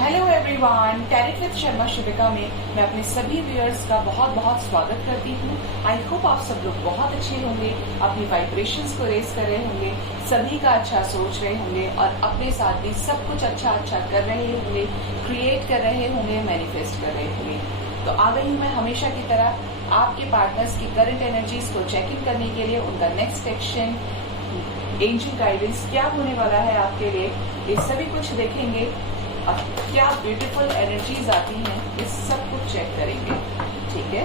Hello everyone, tariff with Sharma Shivika में मैं अपने सभी व्यूअर्स का बहुत बहुत स्वागत करती हूँ। आई होप आप सब लोग बहुत अच्छे होंगे, अपनी वाइब्रेशंस को रेस कर रहे होंगे, सभी का अच्छा सोच रहे होंगे और अपने साथ भी सब कुछ अच्छा कर रहे होंगे, क्रिएट कर रहे होंगे, मैनिफेस्ट कर रहे होंगे। तो आ गई हूँ मैं हमेशा की तरह आपके पार्टनर्स की करंट एनर्जीज को चेक इन करने के लिए। उनका नेक्स्ट एक्शन, एंजल गाइडेंस क्या होने वाला है आपके लिए, ये सभी कुछ देखेंगे। अब क्या ब्यूटीफुल एनर्जीज आती हैं, ये सब कुछ चेक करेंगे। ठीक है,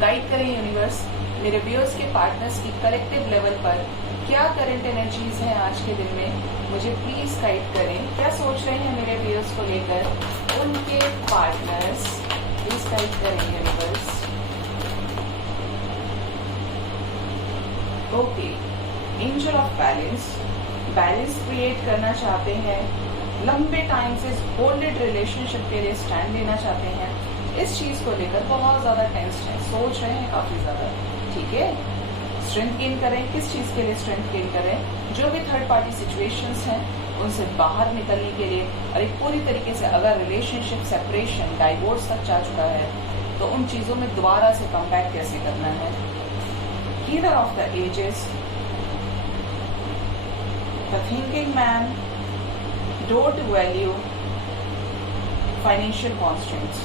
गाइड करें यूनिवर्स मेरे व्यूअर्स के पार्टनर्स की कलेक्टिव लेवल पर क्या करंट एनर्जीज हैं आज के दिन में, मुझे प्लीज गाइड करें। क्या सोच रहे हैं मेरे व्यूअर्स को लेकर उनके पार्टनर्स, प्लीज गाइड करें universe. Okay, angel of balance, balance create करना चाहते हैं, लंबे टाइम से बोल्डेड रिलेशनशिप के लिए स्टैंड लेना चाहते हैं, इस चीज को लेकर बहुत ज्यादा टेंस्ड है, सोच रहे हैं काफी ज्यादा। ठीक है, स्ट्रेंथ गेन करें, किस चीज के लिए स्ट्रेंथ गेन करें, जो भी थर्ड पार्टी सिचुएशंस हैं उनसे बाहर निकलने के लिए, और एक पूरी तरीके से अगर रिलेशनशिप सेपरेशन डाइवोर्स तक जा चुका है तो उन चीजों में दोबारा से कम बैक कैसे करना है। Healer of the ages, the thinking man, don't value financial constants,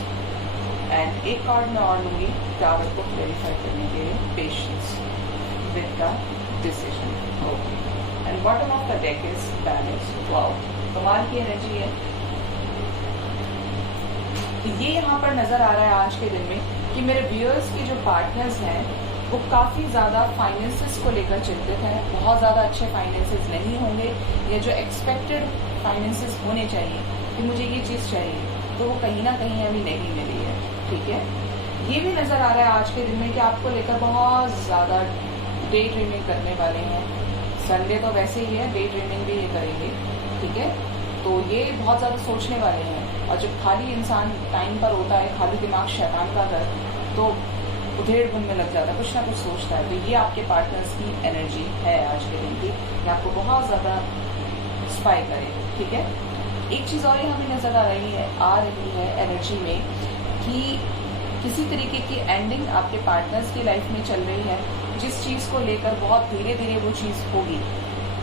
and एक कार्ड में और लूंगी टावर को क्लेरिफाई करने के लिए, patience with the decision. Okay, and bottom of the deck is balance. Wow, कमाल की एनर्जी है। तो ये यहाँ पर नजर आ रहा है आज के दिन में कि मेरे व्यूअर्स के जो पार्टनर्स हैं वो काफी ज्यादा फाइनेंसेस को लेकर चिंतित है। बहुत ज्यादा अच्छे फाइनेंसेस नहीं होंगे, या जो एक्सपेक्टेड फाइनेंसेस होने चाहिए कि मुझे ये चीज चाहिए, तो वो कहीं ना कहीं अभी नहीं मिली है। ठीक है, ये भी नजर आ रहा है आज के दिन में कि आपको लेकर बहुत ज्यादा डे ड्रीमिंग करने वाले हैं। संडे तो वैसे ही है, डे ड्रीमिंग भी ये करेंगे। ठीक है, तो ये बहुत ज्यादा सोचने वाले हैं, और जब खाली इंसान टाइम पर होता है, खाली दिमाग शैतान का घर, तो उधेड़ बुन में लग जाता है, कुछ ना कुछ सोचता है। तो ये आपके पार्टनर्स की एनर्जी है आज के दिन की, कि आपको बहुत ज्यादा स्पाई करे। ठीक है, एक चीज और हमें नजर आ रही है एनर्जी में कि किसी तरीके की एंडिंग आपके पार्टनर्स की लाइफ में चल रही है, जिस चीज को लेकर बहुत धीरे धीरे वो चीज होगी।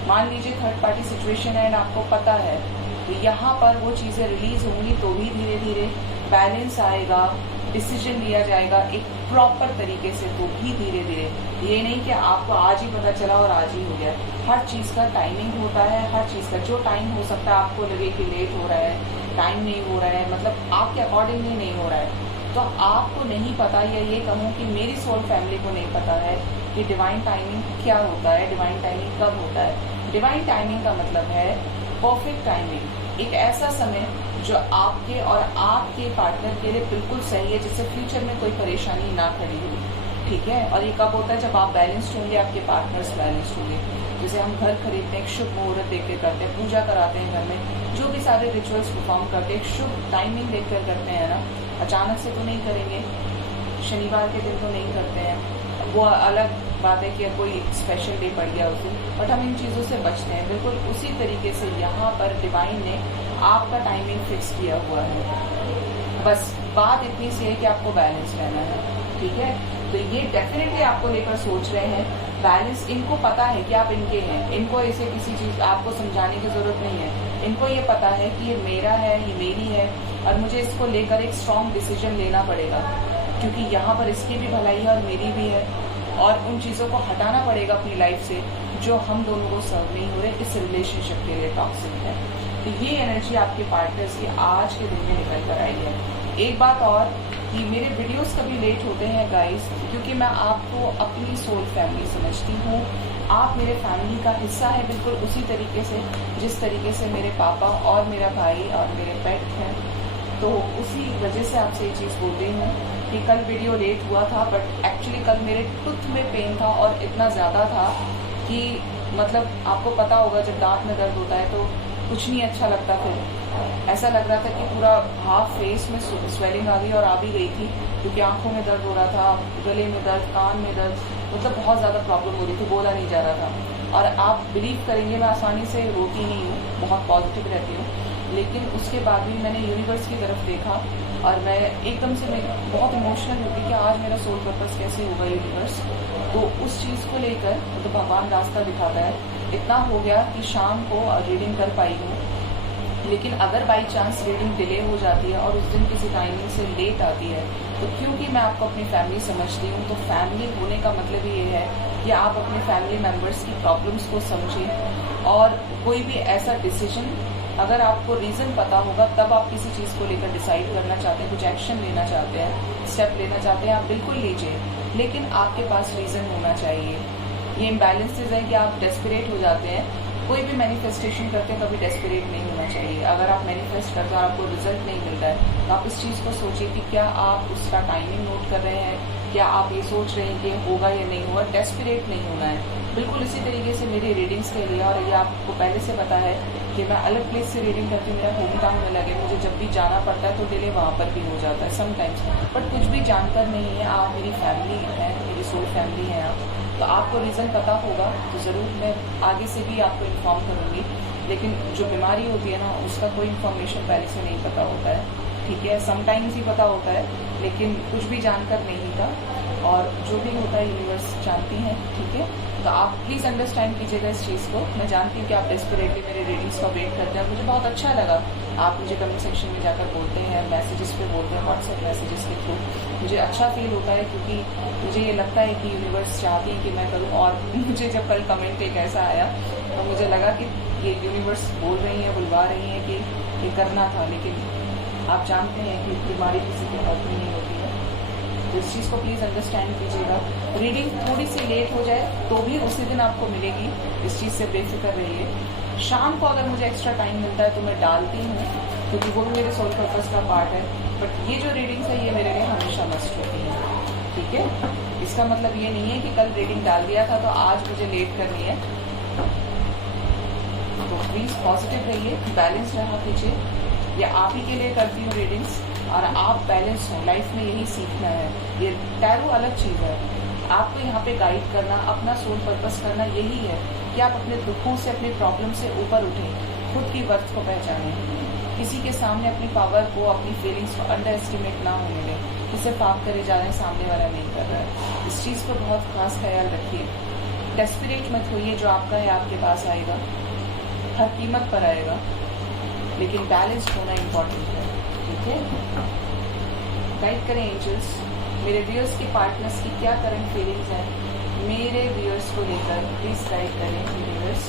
मान लीजिए थर्ड पार्टी सिचुएशन है, आपको पता है, तो यहाँ पर वो चीजें रिलीज होंगी, तो भी धीरे धीरे बैलेंस आएगा, डिसीजन लिया जाएगा एक प्रॉपर तरीके से, तो भी धीरे धीरे। ये नहीं कि आपको आज ही पता चला और आज ही हो गया। हर चीज का टाइमिंग होता है, हर चीज का जो टाइम हो सकता है, आपको लगे कि लेट हो रहा है, टाइम नहीं हो रहा है, मतलब आपके अकॉर्डिंगली नहीं हो रहा है, तो आपको नहीं पता, या ये कहूँ कि मेरी सोल फैमिली को नहीं पता है कि डिवाइन टाइमिंग क्या होता है, डिवाइन टाइमिंग कब होता है। डिवाइन टाइमिंग का मतलब है परफेक्ट टाइमिंग, एक ऐसा समय जो आपके और आपके पार्टनर के लिए बिल्कुल सही है, जिससे फ्यूचर में कोई परेशानी ना खड़ी हो। ठीक है, और ये कब होता है, जब आप बैलेंस्ड होंगे, आपके पार्टनर्स बैलेंस्ड होंगे। जैसे हम घर खरीदते हैं, एक शुभ मुहूर्त देख के करते हैं, पूजा कराते हैं घर में, जो भी सारे रिचुअल्स परफॉर्म करते हैं, एक शुभ टाइमिंग देख कर करते हैं ना, अचानक से तो नहीं करेंगे, शनिवार के दिन तो नहीं करते हैं, वो अलग बात है कि कोई स्पेशल डे पड़ गया उस दिन, बट हम इन चीज़ों से बचते हैं। बिल्कुल उसी तरीके से यहाँ पर डिवाइन ने आपका टाइमिंग फिक्स किया हुआ है। बस बात इतनी सी है कि आपको बैलेंस रहना है। ठीक है, तो ये डेफिनेटली आपको लेकर सोच रहे हैं बैलेंस। इनको पता है कि आप इनके हैं, इनको ऐसे किसी चीज आपको समझाने की जरूरत नहीं है। इनको ये पता है कि ये मेरा है, ये मेरी है, और मुझे इसको लेकर एक स्ट्रॉन्ग डिसीजन लेना पड़ेगा, क्योंकि यहाँ पर इसकी भी भलाई है और मेरी भी है, और उन चीज़ों को हटाना पड़ेगा अपनी लाइफ से जो हम दोनों को सर्व नहीं हो रहे, इस रिलेशनशिप के लिए टॉक्सिक है। तो ये एनर्जी आपके पार्टनर्स की आज के दिन में निकल कर आई है। एक बात और कि मेरे वीडियोस कभी लेट होते हैं गाइस, क्योंकि मैं आपको अपनी सोल फैमिली समझती हूँ। आप मेरे फैमिली का हिस्सा है, बिल्कुल उसी तरीके से जिस तरीके से मेरे पापा और मेरा भाई और मेरे पेट हैं। तो उसी वजह से आपसे ये चीज़ बोल रही हूँ कि कल वीडियो लेट हुआ था, बट एक्चुअली कल मेरे टूथ में पेन था, और इतना ज़्यादा था कि मतलब आपको पता होगा जब दांत में दर्द होता है तो कुछ नहीं अच्छा लगता। फिर ऐसा लग रहा था कि पूरा हाफ फेस में स्वेलिंग आ गई, और आ भी गई थी, क्योंकि आंखों में दर्द हो रहा था, गले में दर्द, कान में दर्द, मतलब बहुत ज़्यादा प्रॉब्लम हो रही थी, बोला नहीं जा रहा था। और आप बिलीव करेंगे, मैं आसानी से रोती नहीं हूँ, बहुत पॉजिटिव रहती हूँ, लेकिन उसके बाद भी मैंने यूनिवर्स की तरफ देखा और मैं एकदम से मैं बहुत इमोशनल हो गई कि आज मेरा सोल पर्पस कैसे होगा यूनिवर्स। तो उस चीज़ को लेकर तो भगवान रास्ता दिखाता है। इतना हो गया कि शाम को रीडिंग कर पाई हूँ, लेकिन अगर बाई चांस रीडिंग डिले हो जाती है और उस दिन किसी टाइमिंग से लेट आती है, तो क्योंकि मैं आपको अपनी फैमिली समझती हूँ, तो फैमिली होने का मतलब ये है कि आप अपने फैमिली मेम्बर्स की प्रॉब्लम्स को समझें और कोई भी ऐसा डिसीजन, अगर आपको रीज़न पता होगा तब आप किसी चीज़ को लेकर डिसाइड करना चाहते हैं, कुछ एक्शन लेना चाहते हैं, स्टेप लेना चाहते हैं, आप बिल्कुल लीजिए, लेकिन आपके पास रीज़न होना चाहिए। ये इम्बैलेंसेज है कि आप डेस्परेट हो जाते हैं। कोई भी मैनिफेस्टेशन करते हैं कभी डेस्परेट नहीं होना चाहिए। अगर आप मैनिफेस्ट करते हो और आपको रिजल्ट नहीं मिलता है, तो आप इस चीज़ को सोचिए कि क्या आप उसका टाइमिंग नोट कर रहे हैं, क्या आप ये सोच रहे हैं कि होगा या नहीं होगा। डेस्परेट नहीं होना है। बिल्कुल इसी तरीके से मेरी रीडिंग्स के लिए, और ये आपको पहले से पता है कि मैं अलग प्लेस से रीडिंग करती हूँ, मेरा होम टाउन में लगे, मुझे जब भी जाना पड़ता है तो डिले वहाँ पर भी हो जाता है समटाइम्स। बट कुछ भी जानकर नहीं है, आप मेरी फैमिली है, मेरी सोल फैमिली है आप, तो आपको रीज़न पता होगा तो ज़रूर मैं आगे से भी आपको इन्फॉर्म करूँगी। लेकिन जो बीमारी होती है ना, उसका कोई इन्फॉर्मेशन पहले से नहीं पता होता है, ठीक है। समटाइम्स ही पता होता है, लेकिन कुछ भी जानकर नहीं था, और जो भी होता है यूनिवर्स जानती हैं, ठीक है। तो आप प्लीज़ अंडरस्टैंड कीजिएगा इस चीज़ को। मैं जानती हूँ कि आप डेस्परेटली मेरे रीडिंग्स का वेट करते हैं, मुझे बहुत अच्छा लगा। आप मुझे कमेंट सेक्शन में जाकर बोलते हैं, मैसेजेस पे बोलते हैं, व्हाट्सएप मैसेजेस के थ्रू, मुझे अच्छा फील होता है, क्योंकि मुझे ये लगता है कि यूनिवर्स चाहती है कि मैं करूँ। और मुझे जब कल कमेंट एक ऐसा आया तो मुझे लगा कि ये यूनिवर्स बोल रही है, बुलवा रही है कि ये करना था, लेकिन आप जानते हैं कि बीमारी किसी की हक नहीं होती है। तो इस चीज़ को प्लीज़ अंडरस्टैंड कीजिएगा। रीडिंग थोड़ी सी लेट हो जाए तो भी उसी दिन आपको मिलेगी, इस चीज़ से बेफिक्र रहिए। शाम को अगर मुझे एक्स्ट्रा टाइम मिलता है तो मैं डालती हूँ, क्योंकि वो भी मेरे सोल पर्पस का पार्ट है। बट ये जो रीडिंग्स है ये मेरे लिए हमेशा मस्ट होती है, ठीक है। इसका मतलब ये नहीं है कि कल रीडिंग डाल दिया था तो आज मुझे लेट करनी है। तो प्लीज़ पॉजिटिव रहिए, बैलेंस रहा कीजिए। ये आप ही के लिए करती हूँ रीडिंग्स, और आप बैलेंस हो, लाइफ में यही सीखना है। ये टैरो अलग चीज़ है, आपको यहाँ पे गाइड करना, अपना सोल पर्पस करना यही है कि आप अपने दुखों से, अपने प्रॉब्लम से ऊपर उठें, खुद की वर्थ को पहचानें, किसी के सामने अपनी पावर को, अपनी फीलिंग्स को अंडर एस्टिमेट ना होने दें कि सिर्फ आप करे जा रहे हैं, सामने वाला नहीं कर रहा है। इस चीज़ को बहुत खास ख्याल रखिए। डेस्परेट मत होइए, जो आपका है आपके पास आएगा, हर कीमत पर आएगा, लेकिन बैलेंस होना इम्पॉर्टेंट है, ठीक है। गाइड करें एंजल्स, मेरे व्यूअर्स के पार्टनर्स की क्या करंट फीलिंग्स हैं मेरे व्यूअर्स को लेकर, प्लीज़ गाइड करें व्यूअर्स।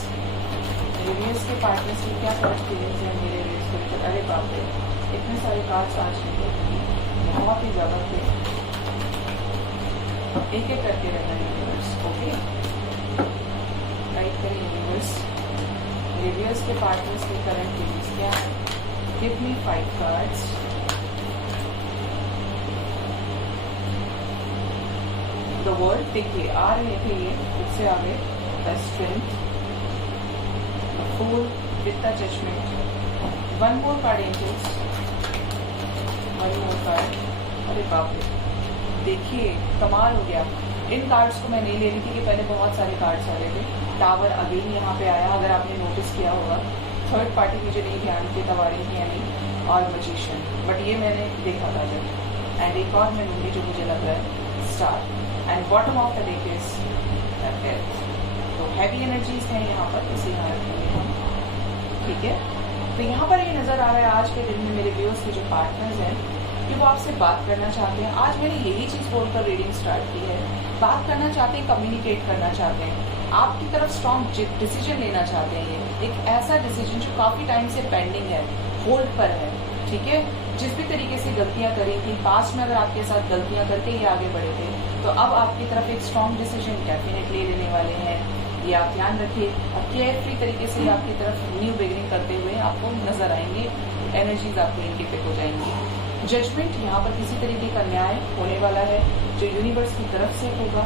मेरे व्यूअर्स के पार्टनर्स की क्या करंट फीलिंग्स हैं मेरे व्यूअर्स को लेकर। अरे बाप रे, इतने सारे कार्ड्स आज निकले, बहुत ही ज़्यादा थे। एक एक करके रहना है व्यूअर्स, ओके। गाइड करें व्यूअर्स, मेरे व्यूअर्स के पार्टनर्स की करंट फीलिंग्स क्या है। Give me 5 cards. The world, देखिए आ रहे थे ये उससे आगे, the strength, fool with the judgment. 1 more card angels, 1 more card. अरे बाप रे, देखिए कमाल हो गया। इन कार्ड्स को मैं नहीं ले रही थी कि पहले बहुत सारे कार्ड्स आ रहे थे। टावर अगेन यहाँ पे आया, अगर आपने नोटिस किया होगा। थर्ड पार्टी मुझे नहीं ध्यान की तब आ रही थी यानी, और मजिशियन, बट ये मैंने देखा था जब। एंड एक और मैं लूँगी जो मुझे लग रहा है, star. And bottom of the deck is death. तो हैवी एनर्जीज हैं यहाँ पर, इसे यहाँ रखेंगे हम, ठीक है। तो यहाँ पर ये नज़र आ रहा है आज के दिन में मेरे व्यूअर्स के जो पार्टनर्स हैं कि वो आपसे बात करना चाहते हैं। आज मैंने यही चीज़ बोलकर रीडिंग स्टार्ट की है। बात करना चाहते हैं, कम्युनिकेट करना चाहते हैं, आपकी तरफ स्ट्रॉन्ग डिसीजन लेना चाहते हैं। ये एक ऐसा डिसीजन जो काफ़ी टाइम से पेंडिंग है, होल्ड पर है, ठीक है। जिस भी तरीके से गलतियां करी थी पास्ट में, अगर आपके साथ गलतियां करके ये आगे बढ़े थे, तो अब आपकी तरफ एक स्ट्रॉन्ग डिसीजन डेफिनेटली लेने वाले हैं, ये आप ध्यान रखिए। और केयर फ्री तरीके से आपकी तरफ न्यू बिगिनिंग करते हुए आपको नजर आएंगे, एनर्जीज आपको इनकी पिक हो जाएंगी। जजमेंट, यहाँ पर किसी तरीके का न्याय होने वाला है जो यूनिवर्स की तरफ से होगा।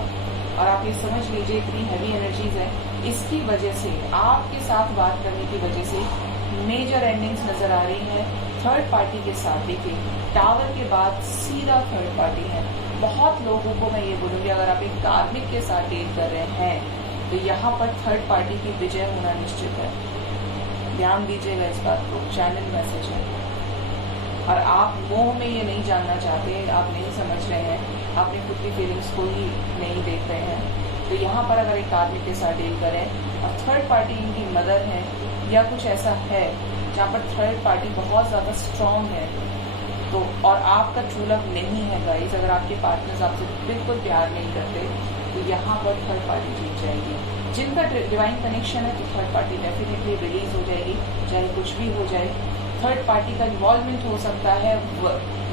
और आप ये समझ लीजिए इतनी हैवी एनर्जीज है, इसकी वजह से, आपके साथ बात करने की वजह से मेजर एंडिंग्स नजर आ रही है थर्ड पार्टी के साथ। देखिए टावर के बाद सीधा थर्ड पार्टी है। बहुत लोगों को मैं ये बोलूँगी, अगर आप एक कार्मिक के साथ डील कर रहे हैं तो यहाँ पर थर्ड पार्टी की विजय होना निश्चित है। ध्यान दीजिएगा इस बात को, चैनल मैसेज है। और आप मोह में ये नहीं जानना चाहते, आप नहीं समझ रहे हैं, आपने खुद की फीलिंग्स को ही नहीं देख रहे हैं। तो यहाँ पर अगर एक आदमी के साथ डील करें और थर्ड पार्टी इनकी मदर है या कुछ ऐसा है जहाँ पर थर्ड पार्टी बहुत ज़्यादा स्ट्रॉन्ग है, तो और आपका ट्रू लव नहीं है गाइस, अगर आपके पार्टनर्स आपसे बिल्कुल प्यार नहीं करते तो यहाँ पर थर्ड पार्टी जीत जाएगी। जिनका डिवाइन कनेक्शन है तो थर्ड पार्टी डेफिनेटली रिलीज हो जाएगी, चाहे कुछ भी हो जाए। थर्ड पार्टी का इन्वॉल्वमेंट हो सकता है,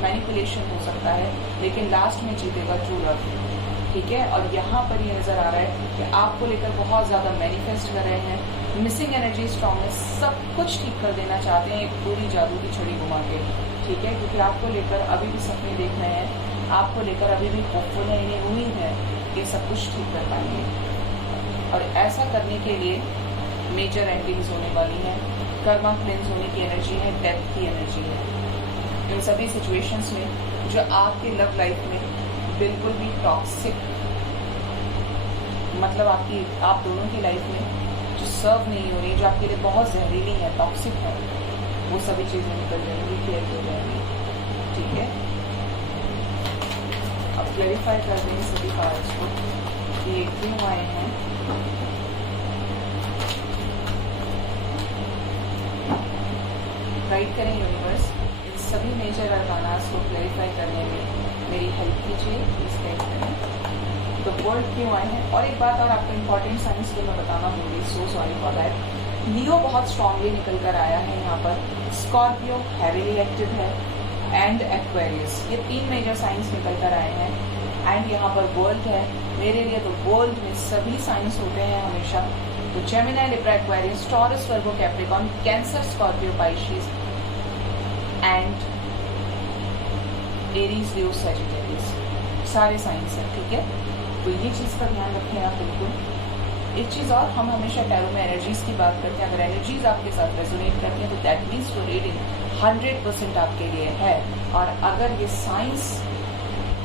मैनिपुलेशन हो सकता है, लेकिन लास्ट में जीतेगा ट्रू लव, ठीक है। और यहाँ पर ये नजर आ रहा है कि आपको लेकर बहुत ज्यादा मैनिफेस्ट कर रहे हैं, मिसिंग एनर्जी स्ट्रॉन्गनेस सब कुछ ठीक कर देना चाहते हैं एक पूरी जादू की छड़ी घुमा के, ठीक है। क्योंकि आपको लेकर अभी भी सपने देख रहे हैं, आपको लेकर अभी भी होपफुल है, इन्हें उम्मीद है कि सब कुछ ठीक कर पाएंगे। और ऐसा करने के लिए मेजर एंडिंग्स होने वाली हैं, कर्मा क्लेंस होने की एनर्जी है, डेथ की एनर्जी है। इन सभी सिचुएशंस में जो आपके लव लाइफ में बिल्कुल भी टॉक्सिक, मतलब आप दोनों की लाइफ में जो सर्व नहीं हो रही, जो आपके लिए बहुत जहरीली है, टॉक्सिक है, वो सभी चीजें निकल जाएंगी, क्लियर हो जाएंगी, ठीक है। अब क्लैरिफाई कर देंगे सभी पार्ट्स को कि ये क्यों आए हैं। गाइड करें यूनिवर्स, इन सभी मेजर अरकानास को क्लैरिफाई करने में मेरी हेल्प कीजिए, प्लीज गाइड करें। तो वर्ल्ड क्यों आए हैं। और एक बात और आपको इम्पोर्टेंट साइंस को मैं बताना भूली, सो सॉरी फॉर दैट। लियो बहुत स्ट्रांगली निकल कर आया है यहाँ पर, स्कॉर्पियो हैवीली एक्टिव है, एंड एक्वेरियस, ये 3 मेजर साइंस निकल कर आए हैं। एंड यहाँ पर वर्ल्ड है, मेरे लिए तो वर्ल्ड में सभी साइंस होते हैं हमेशा। तो Gemini, Libra, Aquarius, Taurus, Virgo, Capricorn, Cancer, Scorpio, Pisces and Aries, Leo, Sagittarius, सारे साइंस हैं, ठीक है। तो ये चीज़ का ध्यान रखें आप बिल्कुल। एक चीज़ और, हम हमेशा टैरो में एनर्जीज की बात करते हैं, अगर एनर्जीज आपके साथ रेजोनेट करती हैं तो दैट मीन्स वो रीडिंग 100% आपके लिए है। और अगर ये साइंस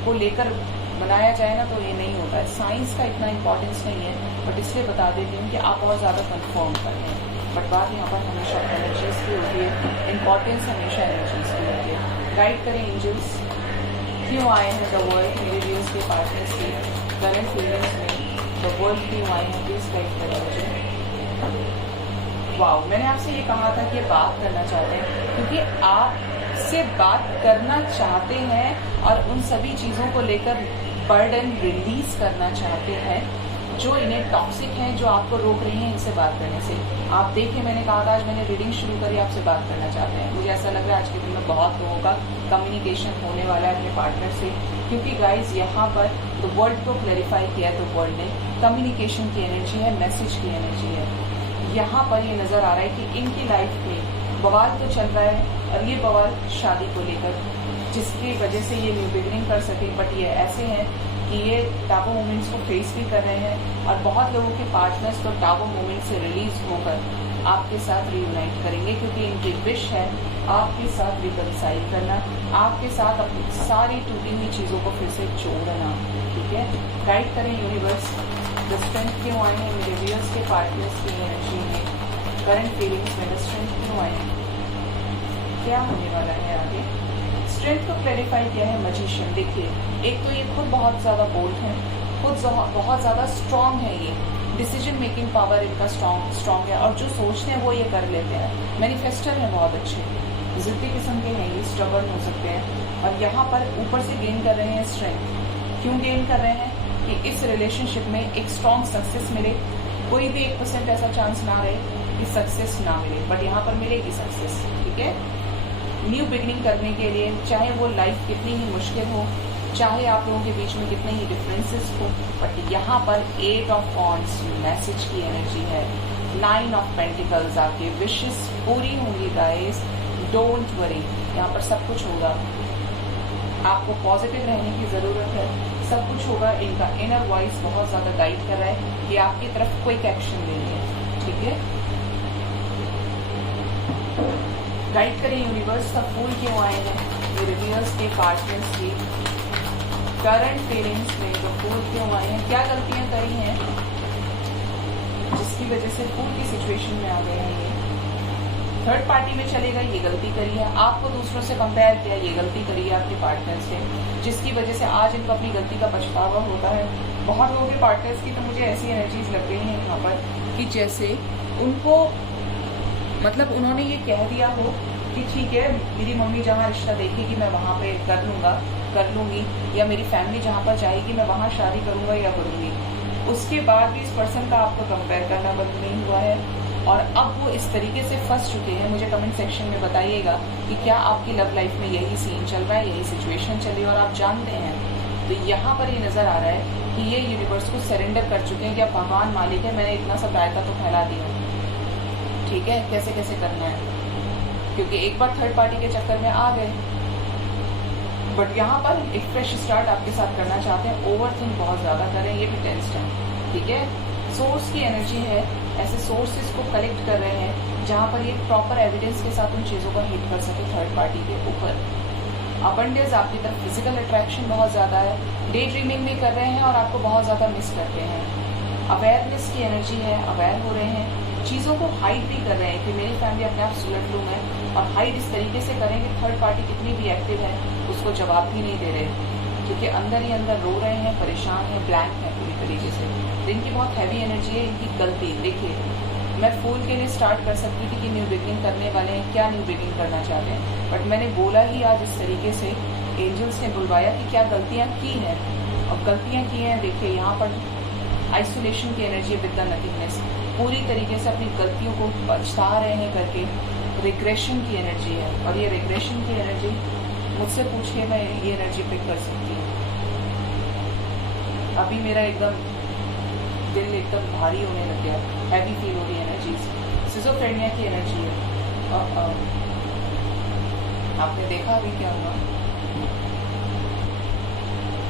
को लेकर बनाया जाए ना तो ये नहीं होता है, साइंस का इतना इंपॉर्टेंस नहीं है, बट इसलिए बता देती हूँ कि आप बहुत ज़्यादा कंफर्म कर रहे हैं। बट बात यहाँ पर हमेशा एनर्जीज की होती है, इंपॉर्टेंस हमेशा एनर्जीज की होती है। गाइड करें एंजल्स, क्यों आए हैं द वर्ल्ड, मेरे व्यूअर्स के पार्टनर्स की करंट फीलिंग्स में द वर्ल्ड क्यों आए हैं, प्लीज गाइड करें मुझे। वाओ, मैंने आपसे ये कहा था कि बात करना चाहते हैं, क्योंकि आपसे बात करना चाहते हैं और उन सभी चीज़ों को लेकर बर्डन रिलीज करना चाहते हैं जो इन्हें टॉक्सिक हैं, जो आपको रोक रही हैं इनसे बात करने से। आप देखिए, मैंने कहा था आज मैंने रीडिंग शुरू करी, आपसे बात करना चाहते हैं। मुझे ऐसा लग रहा है आज के दिन में बहुत लोगों का कम्युनिकेशन होने वाला है अपने पार्टनर से, क्योंकि गाइज यहाँ पर तो वर्ल्ड को क्लैरिफाई किया तो वर्ल्ड ने कम्युनिकेशन की एनर्जी है, मैसेज की एनर्जी है। यहाँ पर ये नजर आ रहा है कि इनकी लाइफ में बवाल तो चल रहा है, और ये बवाल शादी को लेकर, जिसकी वजह से ये न्यू बिगिनिंग कर सके। बट ये ऐसे हैं कि ये टाबू मोमेंट्स को फेस भी कर रहे हैं, और बहुत लोगों के पार्टनर्स तो टाबू मोमेंट से रिलीज होकर आपके साथ रीयूनाइट करेंगे, क्योंकि इनकी विश है आपके साथ रिकंसाइल करना, आपके साथ अपनी सारी टूटी हुई चीज़ों को फिर से जोड़ना, ठीक है। गाइड करें यूनिवर्स, द स्ट्रेंथ क्यों आए हैं मेरे व्यूअर्स के पार्टनर्स की एनर्जी में, करंट फीलिंग्स में द स्ट्रेंथ क्यों आए हैं, क्या होने वाला है आगे। स्ट्रेंथ को क्लैरिफाई किया है मैजिशियन। देखिए, एक तो ये खुद बहुत ज़्यादा बोल्ड है, खुद बहुत ज़्यादा स्ट्रांग है, ये डिसीजन मेकिंग पावर इनका स्ट्रांग है, और जो सोचते हैं वो ये कर लेते हैं। मैनिफेस्टर है बहुत अच्छे, जिद्दी किस्म के हैं, ये स्टबर्न हो सकते हैं। और यहाँ पर ऊपर से गेन कर रहे हैं स्ट्रेंथ। क्यों गेन कर रहे हैं कि इस रिलेशनशिप में एक स्ट्रांग सक्सेस मिले, कोई भी 1% ऐसा चांस ना रहे कि सक्सेस ना मिले, बट यहाँ पर मिलेगी सक्सेस, ठीक है। न्यू बिगनिंग करने के लिए, चाहे वो लाइफ कितनी ही मुश्किल हो, चाहे आप लोगों के बीच में कितने ही डिफरेंसेस हो, बट यहाँ पर 8 ऑफ वॉन्ड्स मैसेज की एनर्जी है, 9 ऑफ पेंटिकल्स, आपकी विशेस पूरी होंगी गाइस, डोंट वरी, यहाँ पर सब कुछ होगा। आपको पॉजिटिव रहने की जरूरत है, सब कुछ होगा। इनका इनर वॉइस बहुत ज्यादा गाइड कर रहा है कि आपकी तरफ क्विक एक्शन लेनी है, ठीक है। गाइड करें यूनिवर्स, सब फूल क्यों आए हैं मेरे व्यूअर्स के पार्टनर्स की करंट फीलिंग्स में, तो फूल क्यों आए हैं, क्या गलतियां करी हैं जिसकी वजह से फूल की सिचुएशन में आ गए हैं ये, थर्ड पार्टी में चले गए, ये गलती करी है, आपको दूसरों से कंपेयर किया, ये गलती करी है आपके पार्टनर से, जिसकी वजह से आज इनको अपनी गलती का पछतावा होता है। बहुत लोगों के पार्टनर्स की तो मुझे ऐसी एनर्जीज लग गई हैं यहाँ पर कि जैसे उनको मतलब उन्होंने ये कह दिया हो कि ठीक है, मेरी मम्मी जहाँ रिश्ता देखेगी मैं वहाँ पे कर लूँगी, या मेरी फैमिली जहाँ पर जाएगी मैं वहाँ शादी करूँगा या करूँगी। उसके बाद भी इस पर्सन का आपको कंपेयर करना बंद नहीं हुआ है, और अब वो इस तरीके से फंस चुके हैं। मुझे कमेंट सेक्शन में बताइएगा कि क्या आपकी लव लाइफ में यही सीन चल रहा है, यही सिचुएशन चल रही है और आप जानते हैं। तो यहाँ पर ये नज़र आ रहा है कि ये यूनिवर्स को सरेंडर कर चुके हैं कि अब भगवान मालिक है, मैंने इतना सब रायता तो फैला दिया, ठीक है, कैसे कैसे करना है, क्योंकि एक बार थर्ड पार्टी के चक्कर में आ गए। बट यहाँ पर एक फ्रेश स्टार्ट आपके साथ करना चाहते हैं, ओवर थिंक बहुत ज़्यादा करें, ये भी टेंस्ड है, ठीक है। सोर्स की एनर्जी है, ऐसे सोर्सेज को कलेक्ट कर रहे हैं जहाँ पर ये प्रॉपर एविडेंस के साथ उन चीज़ों को हिट कर सके थर्ड पार्टी के ऊपर। अबंडेंस आपकी तरफ फिजिकल अट्रैक्शन बहुत ज़्यादा है, डे ड्रीमिंग भी कर रहे हैं और आपको बहुत ज़्यादा मिस करते हैं। अवेयरनेस की एनर्जी है, अवेयर हो रहे हैं, चीज़ों को हाइड भी कर रहे हैं कि मेरी फैमिली अपने आप सुलट लूँ मैं, और हाइड इस तरीके से करें कि थर्ड पार्टी कितनी भी एक्टिव है उसको जवाब भी नहीं दे रहे, क्योंकि अंदर ही अंदर रो रहे हैं, परेशान हैं, ब्लैंक हैं पूरी तरीके से। इनकी बहुत हैवी एनर्जी है, इनकी गलती देखिए, मैं फूल के लिए स्टार्ट कर सकती थी कि न्यू बिगिनिंग करने वाले हैं, क्या न्यू बिगिनिंग करना चाहते हैं, बट मैंने बोला ही आज इस तरीके से, एंजल्स ने बुलवाया कि क्या गलतियाँ की हैं, और गलतियाँ की हैं। देखिए यहाँ पर आइसोलेशन की एनर्जी है, विद द नथिंगनेस, पूरी तरीके से अपनी गलतियों को पछता रहे हैं करके, रिग्रेशन की एनर्जी है, और ये रिग्रेशन की एनर्जी मुझसे पूछिए, मैं ये एनर्जी पिक कर सकती हूँ। अभी मेरा एकदम दिल एकदम भारी होने लग गया, हैवी फील हो रही है एनर्जीज, सिजोफ्रेनिया की एनर्जी है। आपने देखा अभी क्या हुआ,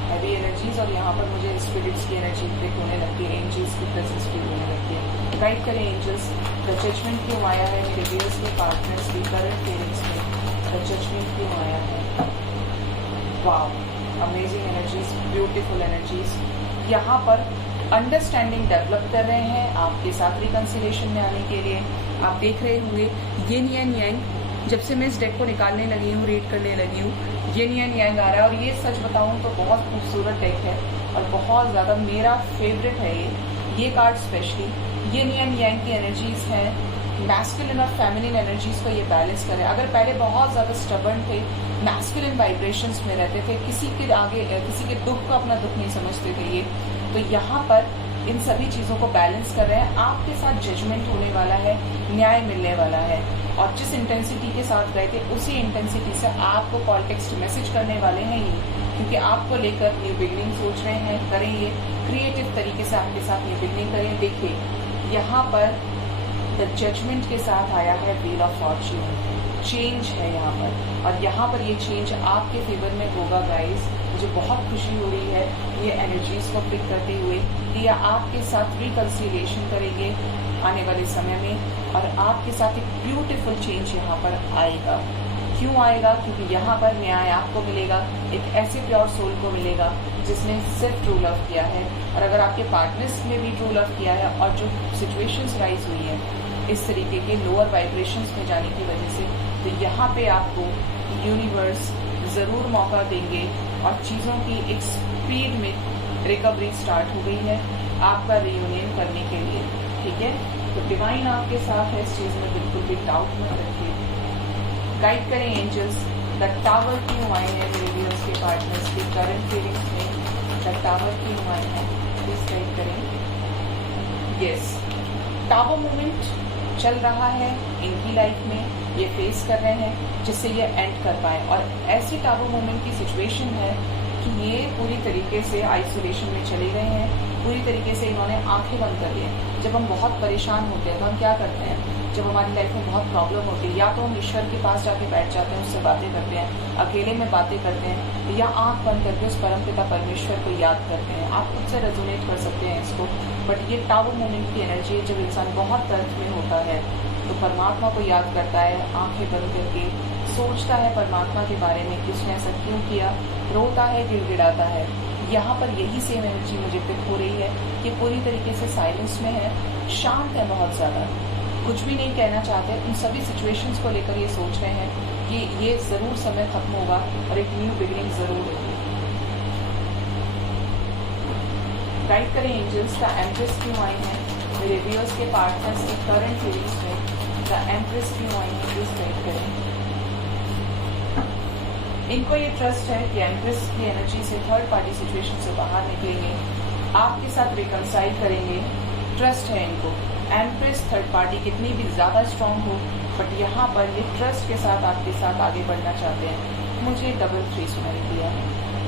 हैवी एनर्जीज, और यहाँ पर मुझे स्पिरिट्स की एनर्जी पिक होने लगती है, एंजल्स की प्रेजेंस फील होने लगती है। गाइड करें एंजल्स, द जजमेंट क्यों आया है मेरे व्यूअर्स के पार्टनर्स की करंट फीलिंग्स में, द जजमेंट क्यों आया है। Wow, amazing energies, beautiful energies. यहाँ पर अंडरस्टैंडिंग डेवलप कर रहे हैं आपके साथ रिकंसिलेशन में आने के लिए। आप देख रहे होंगे यिन एंड यांग, जब से मैं इस डेक को निकालने लगी हूँ, रीड करने लगी हूँ, यिन एंड यांग आ रहा है, और ये सच बताऊँ तो बहुत खूबसूरत डेक है और बहुत ज़्यादा मेरा फेवरेट है ये card specially. Yin and yang की एनर्जीज हैं, मैस्कुलिन और फेमिनिन एनर्जीज को ये बैलेंस करे। अगर पहले बहुत ज़्यादा स्टबर्न थे, मैस्कुलिन वाइब्रेशंस में रहते थे, किसी के आगे किसी के दुख को अपना दुख नहीं समझते थे ये, तो यहाँ पर इन सभी चीज़ों को बैलेंस कर रहे हैं। आपके साथ जजमेंट होने वाला है, न्याय मिलने वाला है, और जिस इंटेंसिटी के साथ गए थे उसी इंटेंसिटी से आपको कॉल टेक्स्ट मैसेज करने वाले हैं ये, क्योंकि आपको लेकर न्यू बिगनिंग सोच रहे हैं, करें ये क्रिएटिव तरीके से आपके साथ न्यू बिगनिंग करें। देखिए यहाँ पर द जजमेंट के साथ आया है व्हील ऑफ फॉर्च्यून, चेंज है यहाँ पर, और यहाँ पर ये चेंज आपके फेवर में होगा गाइस। मुझे बहुत खुशी हो रही है ये एनर्जीज को पिक करते हुए कि ये आपके साथ रिकंसिलिएशन करेंगे आने वाले समय में, और आपके साथ एक ब्यूटीफुल चेंज यहाँ पर आएगा। क्यों आएगा? क्योंकि यहाँ पर न्याय आपको मिलेगा, एक ऐसे प्योर सोल को मिलेगा जिसने सिर्फ ट्रू लव किया है, और अगर आपके पार्टनर्स में भी ट्रू लव किया है और जो सिचुएशंस राइज हुई है इस तरीके के लोअर वाइब्रेशंस में जाने की वजह से, तो यहाँ पे आपको यूनिवर्स ज़रूर मौका देंगे, और चीज़ों की एक स्पीड में रिकवरी स्टार्ट हो गई है आपका रियूनियन करने के लिए, ठीक है। तो डिवाइन आपके साथ है, इस चीज़ में बिल्कुल भी डाउट मत रखिए। गाइड करें एंजल्स, द टावर क्यों आए हैं मेरे व्यूअर्स के पार्टनर्स की करंट फीलिंग्स में, द टावर क्यों आए हैं प्लीज गाइड करें। यस, टावर मूवमेंट चल रहा है इनकी लाइफ में, ये फेस कर रहे हैं जिससे ये एंड कर पाए, और ऐसी टावर मूवमेंट की सिचुएशन है कि ये पूरी तरीके से आइसोलेशन में चले गए हैं, पूरी तरीके से इन्होंने आंखें बंद कर दी हैं। जब हम बहुत परेशान होते हैं तो हम क्या करते हैं, जब हमारी लाइफ में बहुत प्रॉब्लम होती है, या तो हम ईश्वर के पास जाके बैठ जाते हैं, उससे बातें करते हैं, अकेले में बातें करते हैं, या आंख बंद करके उस परमपिता परमेश्वर को याद करते हैं। आप खुद से रेजोनेट कर सकते हैं इसको, बट ये टावर मोमेंट की एनर्जी है। जब इंसान बहुत दर्द में होता है तो परमात्मा को याद करता है, आंखें बंद करके सोचता है परमात्मा के बारे में कि उसने ऐसा क्यों किया, रोता है, गिड़गिड़ाता है। यहाँ पर यही सेम एनर्जी मुझे पिक हो रही है कि पूरी तरीके से साइलेंस में है, शांत है बहुत ज़्यादा, कुछ भी नहीं कहना चाहते, उन सभी सिचुएशंस को लेकर ये सोच रहे हैं कि ये ज़रूर समय खत्म होगा और एक न्यू बिगिनिंग ज़रूर होगी। गाइड करें एंजल्स, द एम्प्रेस क्यों आई है मेरे व्यूअर्स के पार्टनर्स के करंट फीलिंग्स में, द एम्प्रेस क्यों आई है प्लीज गाइड करें। इनको ये ट्रस्ट है कि एम्प्रेस की एनर्जी से थर्ड पार्टी सिचुएशन से बाहर निकलेंगे, आपके साथ रिकंसाइल करेंगे, ट्रस्ट है इनको। एम्प्रेस थर्ड पार्टी कितनी भी ज़्यादा स्ट्रांग हो, बट यहाँ पर ये ट्रस्ट के साथ आपके साथ आगे बढ़ना चाहते हैं। मुझे डबल 3 सुनाई दिया है,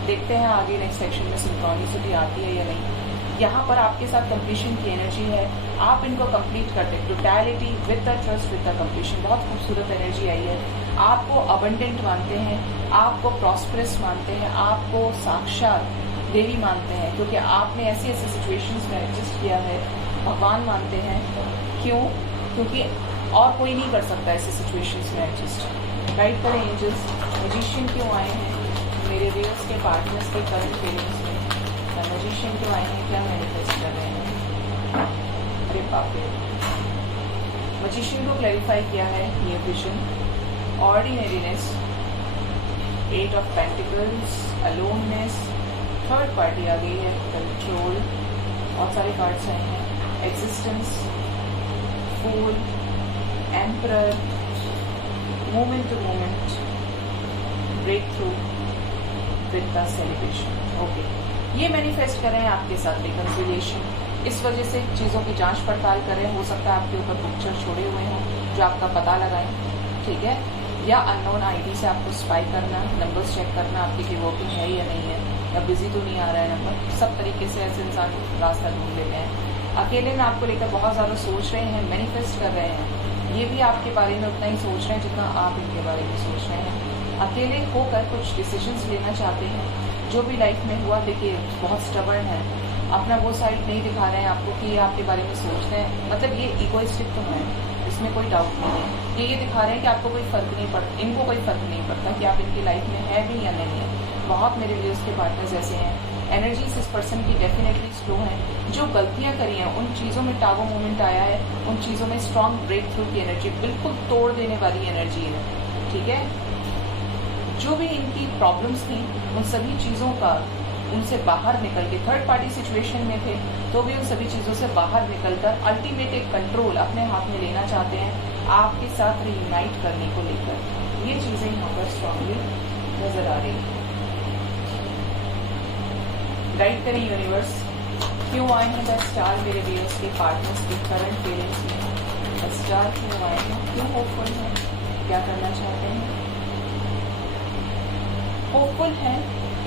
देखते हैं आगे नेक्स्ट सेक्शन में सिंक्रोनिसिटी आती है या नहीं। यहाँ पर आपके साथ कंप्लीशन की एनर्जी है, आप इनको कंप्लीट करते हैं, totality with the trust with the completion. बहुत खूबसूरत एनर्जी आई है, आपको अबंडेंट मानते हैं, आपको प्रॉस्परस मानते हैं, आपको साक्षात देवी मानते हैं, क्योंकि आपने ऐसी ऐसी सिचुएशंस में एडजस्ट किया है, भगवान मानते हैं। क्यों? क्योंकि और कोई नहीं कर सकता ऐसे सिचुएशंस में एडजस्ट। गाइड करें एंजल्स, मैजिशियन क्यों आए हैं मेरे व्यूअर्स के पार्टनर्स के करंट फीलिंग्स में, मैजिशियन क्यों आए हैं, क्या मैनिफेस्ट कर रहे हैं। अरे बाप रे, मैजिशियन को क्लैरिफाई किया है ये vision, ordinariness, 8 of pentacles, aloneness, third party आ गई है, कंट्रोल, बहुत सारे कार्ड्स आए हैं, existence, fool, emperor, moment to moment, break through with the celebration. Okay, ये मैनिफेस्ट कर रहे हैं आपके साथ रिकंसिलिएशन, इस वजह से चीज़ों की जांच पड़ताल कर रहे हैं। हो सकता है आपके ऊपर पिक्चर छोड़े हुए हों जो आपका पता लगाएं, ठीक है, या अननोन आईडी से आपको स्पाई करना, नंबर्स चेक करना आपकी कि वर्किंग है या नहीं है, या बिजी तो नहीं आ रहा है नंबर। सब तरीके से ऐसे इंसान रास्ता ढूंढ लेते हैं। अकेले में आपको लेकर बहुत ज़्यादा सोच रहे हैं, मैनिफेस्ट कर रहे हैं, ये भी आपके बारे में उतना ही सोच रहे हैं जितना आप इनके बारे में सोच रहे हैं। अकेले होकर कुछ डिसीजंस लेना चाहते हैं, जो भी लाइफ में हुआ, देखिए बहुत स्टबर्न है, अपना वो साइड नहीं दिखा रहे हैं आपको कि ये आपके बारे में सोच रहे हैं, मतलब ये इगोइस्टिक तो है, इसमें कोई डाउट नहीं है। ये दिखा रहे हैं कि आपको कोई फर्क नहीं पड़ता, इनको कोई फर्क नहीं पड़ता कि आप इनकी लाइफ में है भी या नहीं है। बहुत मेरे व्यूअर्स के पार्टनर्स ऐसे हैं, एनर्जीज इस पर्सन की डेफिनेटली स्लो है, जो गलतियां करी हैं उन चीज़ों में टागो मोमेंट आया है, उन चीज़ों में स्ट्रॉन्ग ब्रेक थ्रू की एनर्जी, बिल्कुल तोड़ देने वाली एनर्जी है, ठीक है। जो भी इनकी प्रॉब्लम्स थी उन सभी चीज़ों का उनसे बाहर निकल के, थर्ड पार्टी सिचुएशन में थे तो भी उन सभी चीज़ों से बाहर निकलकर अल्टीमेट एक कंट्रोल अपने हाथ में लेना चाहते हैं, आपके साथ रीयूनाइट करने को लेकर। ये चीज़ें यहाँ पर स्ट्रांगली नजर आ रही हैं। गाइड करें यूनिवर्स, क्यों आए हैं द स्टार मेरे व्यूअर्स के पार्टनर्स के करंट फीलिंग्स में, द स्टार क्यों आए हैं, क्यों होपफुल हैं, क्या करना चाहते हैं। होपफुल है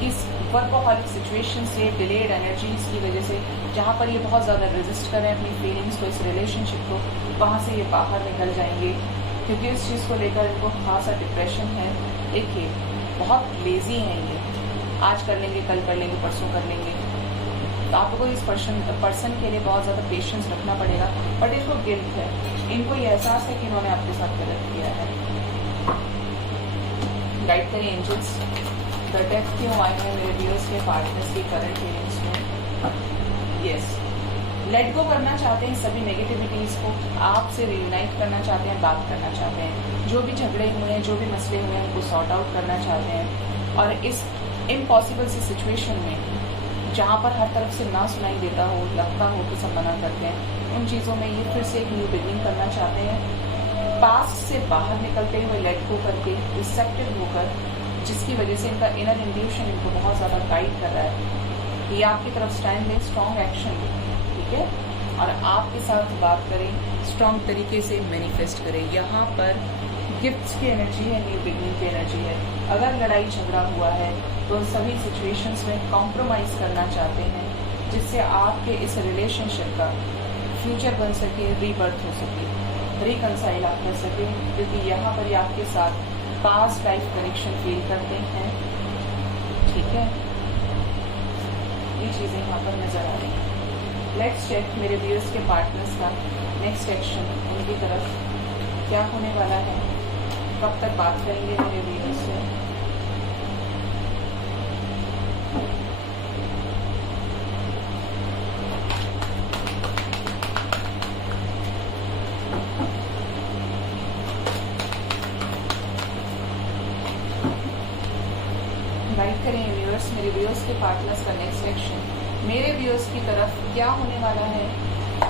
इस वर्कोहॉलिक सिचुएशन से, डिलेड एनर्जीज की वजह से, जहाँ पर ये बहुत ज़्यादा रेजिस्ट कर रहे हैं अपनी फीलिंग्स को, इस रिलेशनशिप को, वहाँ से ये बाहर निकल जाएंगे, क्योंकि इस चीज़ को लेकर इनको खासा डिप्रेशन है। देखिए बहुत लेजी हैं ये, आज कर लेंगे, कल कर लेंगे, परसों कर लेंगे, तो आपको इस पर्सन के लिए बहुत ज़्यादा पेशेंस रखना पड़ेगा। बट इनको गिल्ट है, इनको ये एहसास है कि इन्होंने आपके साथ गलत किया है। गाइड करिए एंजल्स, द डेथ क्यों आए हैं मेरे व्यूअर्स के पार्टनर्स की करंट फीलिंग्स में। यस, लेट गो करना चाहते हैं सभी नेगेटिविटीज़ को, आपसे रियूनाइट करना चाहते हैं, बात करना चाहते हैं, जो भी झगड़े हुए हैं, जो भी मसले हुए हैं, उनको सॉर्ट आउट करना चाहते हैं। और इस इम्पॉसिबल सी सिचुएशन में जहाँ पर हर तरफ से ना सुनाई देता हो, लगता हो कि सब मना करते हैं, उन चीज़ों में ये फिर से एक न्यू बिगिनिंग करना चाहते हैं, पास्ट से बाहर निकलते हुए, लेट गो करके, रिसेप्टिव होकर, जिसकी वजह से इनका इनर इंट्यूशन इनको बहुत ज़्यादा गाइड कर रहा है कि आपकी तरफ स्टैंड लें, स्ट्रॉन्ग एक्शन लें, ठीक है, और आपके साथ बात करें, स्ट्रॉन्ग तरीके से मैनिफेस्ट करें। यहाँ पर गिफ्ट्स की एनर्जी है, न्यू बिगिनिंग की एनर्जी है। अगर लड़ाई झगड़ा हुआ है तो सभी सिचुएशंस में कॉम्प्रोमाइज़ करना चाहते हैं, जिससे आपके इस रिलेशनशिप का फ्यूचर बन सके, रीबर्थ हो सके, रिकंसाइल आप कर सके, क्योंकि यहाँ पर ये आपके साथ पास्ट लाइफ कनेक्शन फील करते हैं, ठीक है। ये चीज़ें यहाँ पर नजर आ रही हैं। लेट्स चेक मेरे व्यूअर्स के पार्टनर्स का नेक्स्ट एक्शन उनकी तरफ क्या होने वाला है, कब तक बात करेंगे मेरे व्यूअर्स से। गाइड करें व्यूअर्स, मेरे व्यूअर्स के पार्टनर्स का नेक्स्ट एक्शन मेरे व्यूअर्स की तरफ क्या होने वाला है,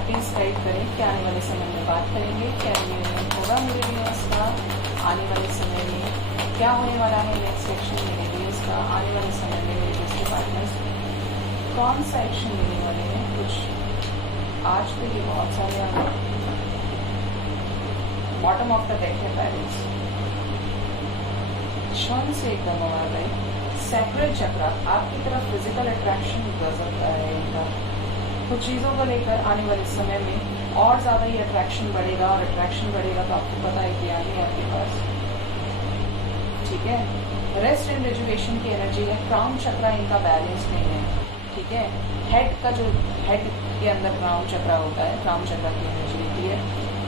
प्लीज गाइड करें। क्या आने वाले समय में बात करेंगे, क्या रियूनियन होगा मेरे व्यूअर्स का आने वाले समय में, क्या होने वाला है नेक्स्ट एक्शन मेरे व्यूअर्स का आने वाले समय में, मेरे व्यूअर्स के पार्टनर्स कौन सा एक्शन लेने वाले हैं। कुछ आज तो ये बहुत सारे आ गए। बॉटम ऑफ द डेक है पैरेंट्स, क्षण से एकदम आ गए। सैक्रल चक्र आपकी तरफ फिजिकल अट्रैक्शन गजब का है इनका। कुछ चीज़ों को लेकर आने वाले समय में और ज़्यादा ही अट्रैक्शन बढ़ेगा, और अट्रैक्शन बढ़ेगा तो आपको पता है कि आगे आपके पास, ठीक है, रेस्ट एंड रिजुवेशन की एनर्जी है। क्राउन चक्र इनका बैलेंस नहीं है, ठीक है। हेड का जो हेड के अंदर क्राउन चक्र होता है, क्राउन चक्र की एनर्जी होती है,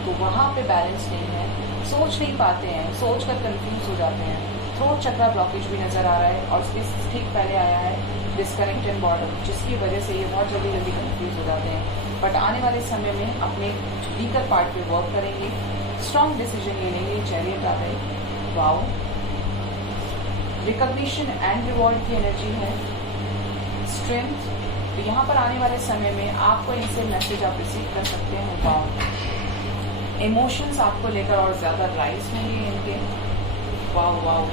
तो वहाँ पे बैलेंस नहीं है, सोच नहीं पाते हैं, सोच कर कंफ्यूज हो जाते हैं। थ्रोट चक्र ब्लॉकेज भी नजर आ रहा है, और उसके ठीक पहले आया है डिस्कनेक्ट एंड बॉर्डर, जिसकी वजह से ये बहुत जल्दी जल्दी कंफ्यूज हो जाते हैं। बट आने वाले समय में अपने वीकर पार्ट पे वर्क करेंगे, स्ट्रॉन्ग डिसीजन ले लेंगे। चैरियट आ गए, वाओ, रिकॉग्निशन एंड रिवॉर्ड की एनर्जी है। स्ट्रेंथ, तो यहाँ पर आने वाले समय में आपको इनसे मैसेज आप रिसीव कर सकते हैं। वाओ, इमोशंस आपको लेकर और ज्यादा राइज होंगे इनके। वाओ वाओ,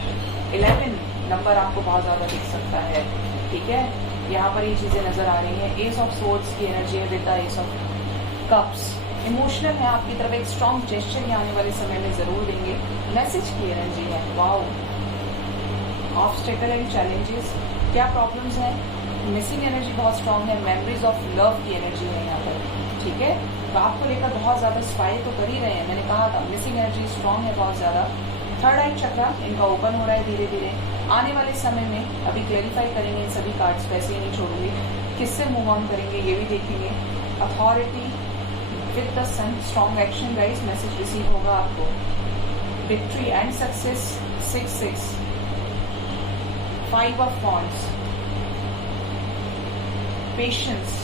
11 नंबर आपको बहुत ज्यादा दिख सकता है, ठीक है। यहाँ पर ये चीजें नजर आ रही हैं। एस ऑफ सोर्ड्स की एनर्जी है with the S of cups. Emotional है आपकी तरफ, एक स्ट्रॉन्ग जेस्चर आने वाले समय में जरूर देंगे। मैसेज की एनर्जी है, वाओ। ऑब्स्टेकल एंड चैलेंजेस, क्या प्रॉब्लम्स हैं, मिसिंग एनर्जी बहुत स्ट्रॉन्ग है। मेमोरीज ऑफ लव की एनर्जी है यहाँ पर, ठीक है। तो आपको लेकर बहुत ज्यादा स्पाई तो कर ही रहे हैं, मैंने कहा था मिसिंग एनर्जी स्ट्रॉन्ग है बहुत ज्यादा। थर्ड आई चक्र इनका ओपन हो रहा है धीरे धीरे। आने वाले समय में अभी क्लैरिफाई करेंगे इन सभी कार्ड्स, पैसे नहीं छोड़ूंगी, किससे मूव ऑन करेंगे ये भी देखेंगे। Authority with the sun, strong action guys, message receive होगा आपको। Victory and success, 6-6, 5 of wands, patience,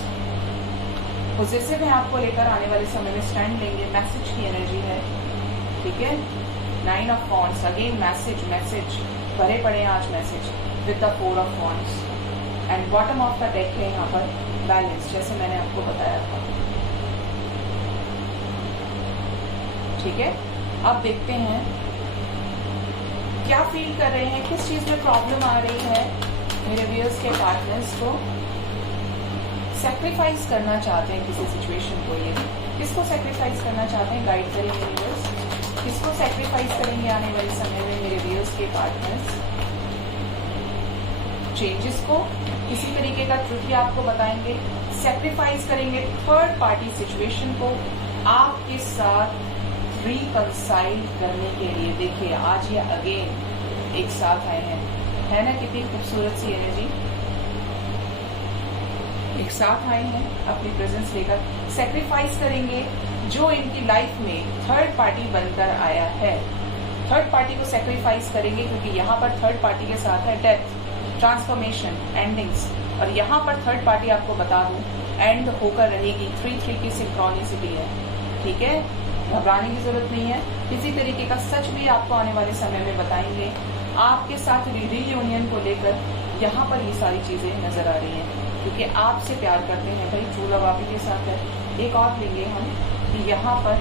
positive है आपको लेकर आने वाले समय में स्टैंड लेंगे। मैसेज की एनर्जी है, ठीक है। 9 of wands, again message, message भरे पड़े आज message with the 4 of wands. And bottom of the deck है यहाँ पर बैलेंस, जैसे मैंने आपको बताया था, ठीक है। अब देखते हैं क्या फील कर रहे हैं, किस चीज में प्रॉब्लम आ रही है मेरे व्यूअर्स के पार्टनर्स को। सैक्रिफाइस करना चाहते हैं किसी सिचुएशन को, ये किसको सैक्रिफाइस करना चाहते हैं, गाइड करेंगे व्यूअर्स। किसको सैक्रिफाइस करेंगे आने वाले समय में मेरे व्यूअर्स के पार्टनर्स। चेंजेस को, किसी तरीके का ट्रुथ भी आपको बताएंगे। सैक्रिफाइस करेंगे थर्ड पार्टी सिचुएशन को आपके साथ रिकंसाइल करने के लिए। देखिए आज ये अगेन एक साथ आए हैं, है ना, कितनी खूबसूरत सी एनर्जी। एक साथ आए हैं अपनी प्रेजेंस लेकर। सैक्रिफाइस करेंगे जो इनकी लाइफ में थर्ड पार्टी बनकर आया है, थर्ड पार्टी को सैक्रिफाइस करेंगे, क्योंकि यहाँ पर थर्ड पार्टी के साथ है डेथ, ट्रांसफॉर्मेशन, एंडिंग्स। और यहाँ पर थर्ड पार्टी आपको बता दूं एंड होकर रहेगी। 3-3 की सिंक्रोनिसिटी है, ठीक है। घबराने की जरूरत नहीं है, किसी तरीके का सच भी आपको आने वाले समय में बताएंगे। आपके साथ रीयूनियन को लेकर यहाँ पर ये सारी चीजें नजर आ रही हैं, क्योंकि आपसे प्यार करते हैं भाई, ट्रू लव आप ही के साथ है। एक और लेंगे हम कि यहाँ पर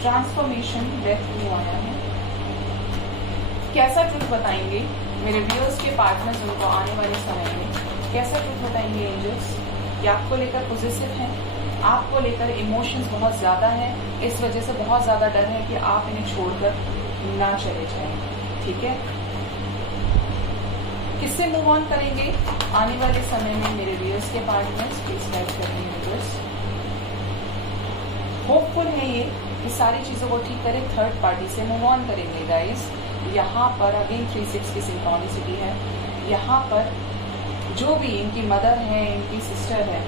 ट्रांसफॉर्मेशन, डेथ क्यों आया है, कैसा ट्रुथ बताएंगे मेरे व्यूअर्स के पार्टनर्स, उनको आने वाले समय में कैसा ट्रुथ बताएंगे एंजल्स। कि आपको लेकर पॉजिटिव है, आपको लेकर इमोशंस बहुत ज्यादा है, इस वजह से बहुत ज्यादा डर है कि आप इन्हें छोड़कर ना चले जाएं, ठीक है। किससे मूव ऑन करेंगे आने वाले समय में मेरे व्यूअर्स के पार्टनर्स, प्लीज गाइड करेंगे व्यूअर्स। होपफुल है ये कि सारी चीजों को ठीक करें, थर्ड पार्टी से मूव ऑन करेंगे गाइस। यहाँ पर अगेन 3-6 की सिंक्रोनिसिटी है। यहाँ पर जो भी इनकी मदर है, इनकी सिस्टर है,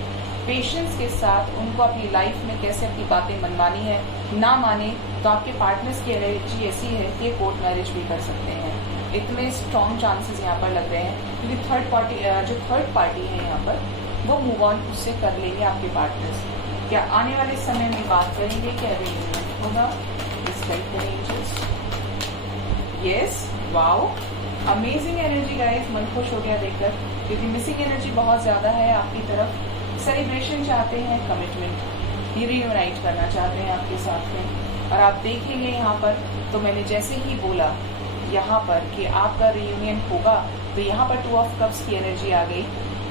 पेशेंस के साथ उनको अपनी लाइफ में कैसे अपनी बातें मनवानी है, ना माने तो आपके पार्टनर्स की एनर्जी ऐसी है कि कोर्ट मैरिज भी कर सकते हैं। इतने स्ट्रॉन्ग चांसेस यहाँ पर लग रहे हैं, क्योंकि थर्ड पार्टी है यहाँ पर, वो मूव ऑन उससे कर लेंगे आपके पार्टनर्स। क्या आने वाले समय में बात करेंगे, क्या रियूनियन होगा, डिस्क्राइब करें angels. Yes, wow, amazing energy guys, मन खुश हो गया देखकर, क्योंकि मिसिंग एनर्जी बहुत ज़्यादा है आपकी तरफ। सेलिब्रेशन चाहते हैं, कमिटमेंट रीयूनाइट करना चाहते हैं आपके साथ में। और आप देखेंगे यहाँ पर, तो मैंने जैसे ही बोला यहाँ पर कि आपका रीयूनियन होगा, तो यहाँ पर 2 ऑफ कप्स की एनर्जी आ गई।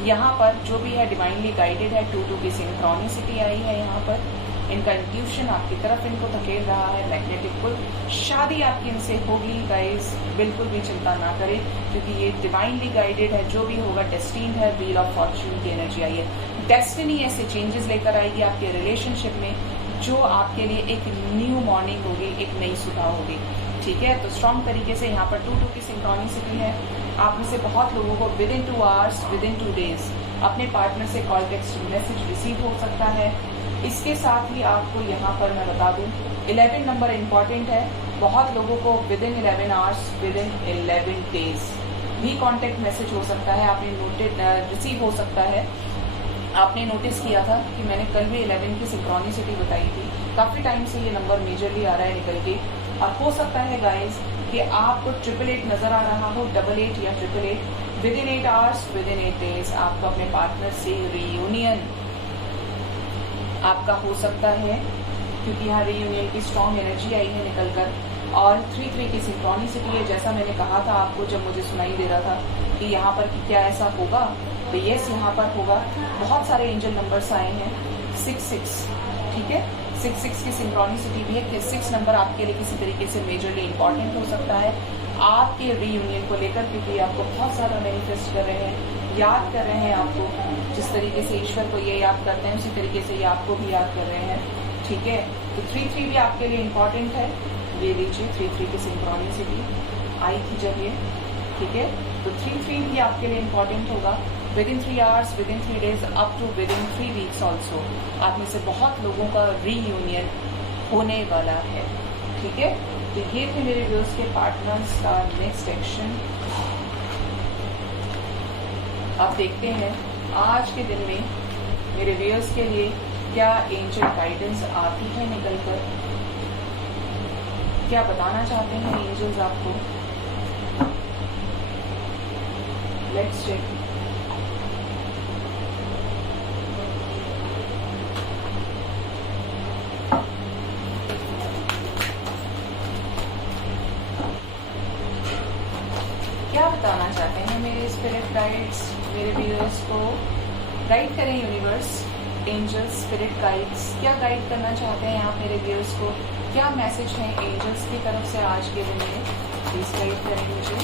यहाँ पर जो भी है डिवाइनली गाइडेड है, 2-2 की सिंक्रोनिसिटी आई है। यहाँ पर इनका इंट्यूशन आपकी तरफ इनको धकेल रहा है, मैग्नेटिक पुल। शादी आपकी इनसे होगी गाइस, बिल्कुल भी चिंता ना करें, क्योंकि ये डिवाइनली गाइडेड है। जो भी होगा डेस्टिन्ड है, व्हील ऑफ फॉर्च्यून की एनर्जी आई है। डेस्टिनी ऐसे चेंजेस लेकर आएगी आपके रिलेशनशिप में, जो आपके लिए एक न्यू मॉर्निंग होगी, एक नई सुबह होगी। ठीक है, तो स्ट्रॉन्ग तरीके से यहाँ पर 2-2 की सिंक्रोनिसिटी है। आप में से बहुत लोगों को विदिन 2 आवर्स, विदिन 2 डेज अपने पार्टनर से कॉल, टेक्स्ट, मैसेज रिसीव हो सकता है। इसके साथ ही आपको यहाँ पर मैं बता दूँ, 11 नंबर इम्पॉर्टेंट है। बहुत लोगों को विदिन 11 आवर्स, विदिन 11 डेज भी कॉन्टेक्ट मैसेज हो सकता है, आपने नोटेड रिसीव हो सकता है। आपने नोटिस किया था कि मैंने कल भी 11 की सिंक्रोनिसिटी बताई थी। काफ़ी टाइम से ये नंबर मेजरली आ रहा है निकल के, और हो सकता है गाइज कि आपको 888 नजर आ रहा हो, 88 या 888 विदिन 8 आवर्स, विदिन 8 डेज आपको अपने पार्टनर से रीयूनियन आपका हो सकता है, क्योंकि यहाँ रीयूनियन की स्ट्रॉन्ग एनर्जी आई है निकल कर। और 3-3 की सिंक्रोनिसिटी है, जैसा मैंने कहा था आपको जब मुझे सुनाई दे रहा था कि यहाँ पर कि क्या ऐसा होगा, तो यस यहाँ पर होगा। बहुत सारे एंजल नंबर्स आए हैं, 6-6, ठीक है, 6-6 की सिंक्रोनिसिटी भी है कि 6 नंबर आपके लिए किसी तरीके से मेजरली इंपॉर्टेंट हो सकता है आपके रीयूनियन को लेकर, क्योंकि आपको बहुत ज़्यादा मैनिफेस्ट कर रहे हैं, याद कर रहे हैं आपको। जिस तरीके से ईश्वर को ये याद करते हैं, उसी तरीके से ये आपको भी याद कर रहे हैं। ठीक है, तो 3-3 भी आपके लिए इम्पॉर्टेंट है। ये लीजिए 3-3 की सिंक्रोनिसिटी आई थी जब ये, ठीक है, तो 3-3 भी आपके लिए इम्पॉर्टेंट होगा। Within 3 hours, within 3 days, up to within 3 weeks also आप में से बहुत लोगों का रीयूनियन होने वाला है। ठीक है, तो ये थे मेरे व्यूअर्स के पार्टनर्स का नेक्स्ट एक्शन। अब देखते हैं आज के दिन में मेरे व्यूअर्स के लिए क्या एंजल गाइडेंस आती है निकल कर, क्या बताना चाहते हैं एंजल्स आपको। Let's check. क्या बताना चाहते हैं मेरे स्पिरिट गाइड्स, मेरे व्यूअर्स को गाइड करें यूनिवर्स, एंजल्स, स्पिरिट गाइड्स क्या गाइड करना चाहते हैं आप मेरे व्यूअर्स को, क्या मैसेज है एंजल्स की तरफ से आज के दिन में, प्लीज गाइड करें मुझे।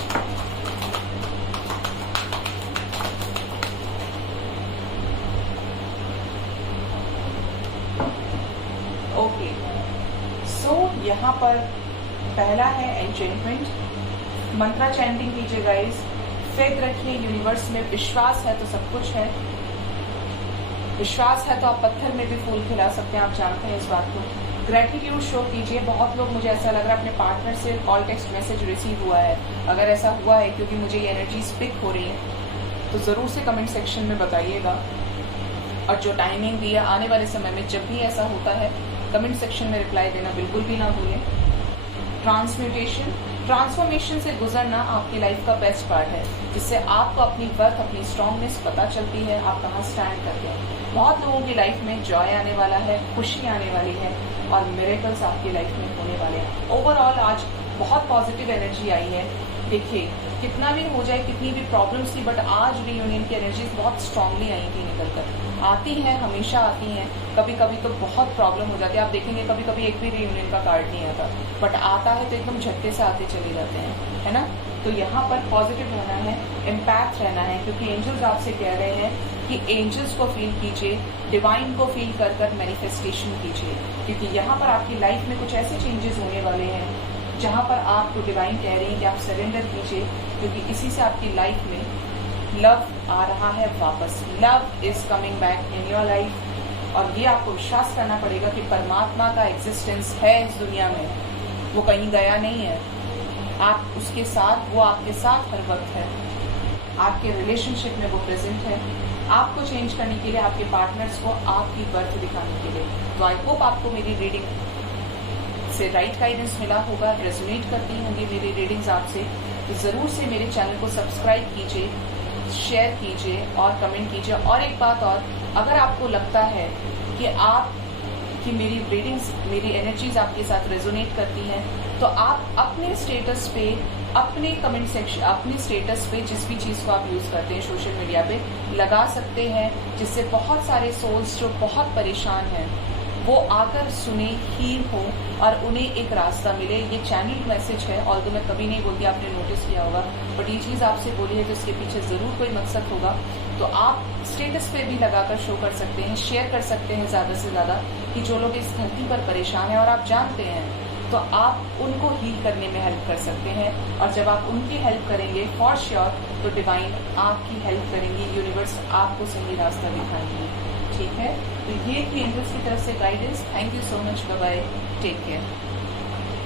ओके, सो यहाँ पर पहला है एन्चेंटमेंट। मंत्रा चैंटिंग कीजिए गाइस, फेथ रखिए यूनिवर्स में, विश्वास है तो सब कुछ है। विश्वास है तो आप पत्थर में भी फूल खिला सकते हैं, आप जानते हैं इस बात को। ग्रेटिट्यूड शो कीजिए। बहुत लोग, मुझे ऐसा लग रहा है, अपने पार्टनर से कॉल, टेक्स्ट, मैसेज रिसीव हुआ है। अगर ऐसा हुआ है, क्योंकि मुझे ये एनर्जीज पिक हो रही है, तो ज़रूर से कमेंट सेक्शन में बताइएगा। और जो टाइमिंग भी है आने वाले समय में, जब भी ऐसा होता है, कमेंट सेक्शन में रिप्लाई देना बिल्कुल भी ना भूलें। ट्रांसम्यूटेशन, ट्रांसफॉर्मेशन से गुजरना आपकी लाइफ का बेस्ट पार्ट है, जिससे आपको अपनी वर्थ, अपनी स्ट्रांगनेस पता चलती है, आप कहाँ स्टैंड करते हैं। बहुत लोगों की लाइफ में जॉय आने वाला है, खुशी आने वाली है, और मिरेकल्स आपकी लाइफ में होने वाले हैं। ओवरऑल आज बहुत पॉजिटिव एनर्जी आई है। देखिए, कितना भी हो जाए, कितनी भी प्रॉब्लम्स थी, बट आज रीयूनियन की एनर्जीज बहुत स्ट्रांगली आई थी निकल कर। आती हैं, हमेशा आती हैं, कभी कभी तो बहुत प्रॉब्लम हो जाती है। आप देखेंगे कभी कभी एक भी रीयूनियन का कार्ड नहीं आता, बट आता है तो एकदम झटके से आते चले जाते हैं, है ना। तो यहाँ पर पॉजिटिव रहना है, इम्पैक्ट रहना है, क्योंकि एंजल्स आपसे कह रहे हैं कि एंजल्स को फील कीजिए, डिवाइन को फील कर कर मैनिफेस्टेशन कीजिए, क्योंकि यहाँ पर आपकी लाइफ में कुछ ऐसे चेंजेस होने वाले हैं जहाँ पर आपको डिवाइन कह रही है कि आप सरेंडर कीजिए, क्योंकि इसी से आपकी लाइफ में लव आ रहा है वापस। Love is coming back in your life, और ये आपको विश्वास करना पड़ेगा कि परमात्मा का एग्जिस्टेंस है इस दुनिया में, वो कहीं गया नहीं है, आप उसके साथ, वो आपके साथ हर वक्त है, आपके रिलेशनशिप में वो प्रेजेंट है, आपको चेंज करने के लिए, आपके पार्टनर्स को आपकी बर्थ दिखाने के लिए। तो आई होप आपको मेरी रीडिंग से राइट गाइडेंस मिला होगा, रेजोनेट करती होंगी मेरी रीडिंग्स आपसे। तो ज़रूर से मेरे चैनल को सब्सक्राइब कीजिए, शेयर कीजिए और कमेंट कीजिए। और एक बात और, अगर आपको लगता है कि मेरी रीडिंग्स, मेरी एनर्जीज आपके साथ रेजोनेट करती हैं, तो आप अपने स्टेटस पे, अपने कमेंट सेक्शन, अपने स्टेटस पे जिस भी चीज़ को आप यूज़ करते हैं सोशल मीडिया पे लगा सकते हैं, जिससे बहुत सारे सोल्स जो बहुत परेशान हैं वो आकर सुने, हील हो और उन्हें एक रास्ता मिले। ये चैनल मैसेज है, ऑल्दो मैं कभी नहीं बोलती, आपने नोटिस किया होगा, बट ये चीज़ आपसे बोली है तो इसके पीछे ज़रूर कोई मकसद होगा। तो आप स्टेटस पे भी लगाकर शो कर सकते हैं, शेयर कर सकते हैं ज़्यादा से ज़्यादा, कि जो लोग इस धरती पर परेशान हैं और आप जानते हैं, तो आप उनको हील करने में हेल्प कर सकते हैं। और जब आप उनकी हेल्प करेंगे फॉर श्योर, तो डिवाइन आपकी हेल्प करेंगी, यूनिवर्स आपको सही रास्ता दिखाएंगे। ठीक है, तो ये थी एंजल्स की तरफ से guidance. Thank you so much, bye bye, take care.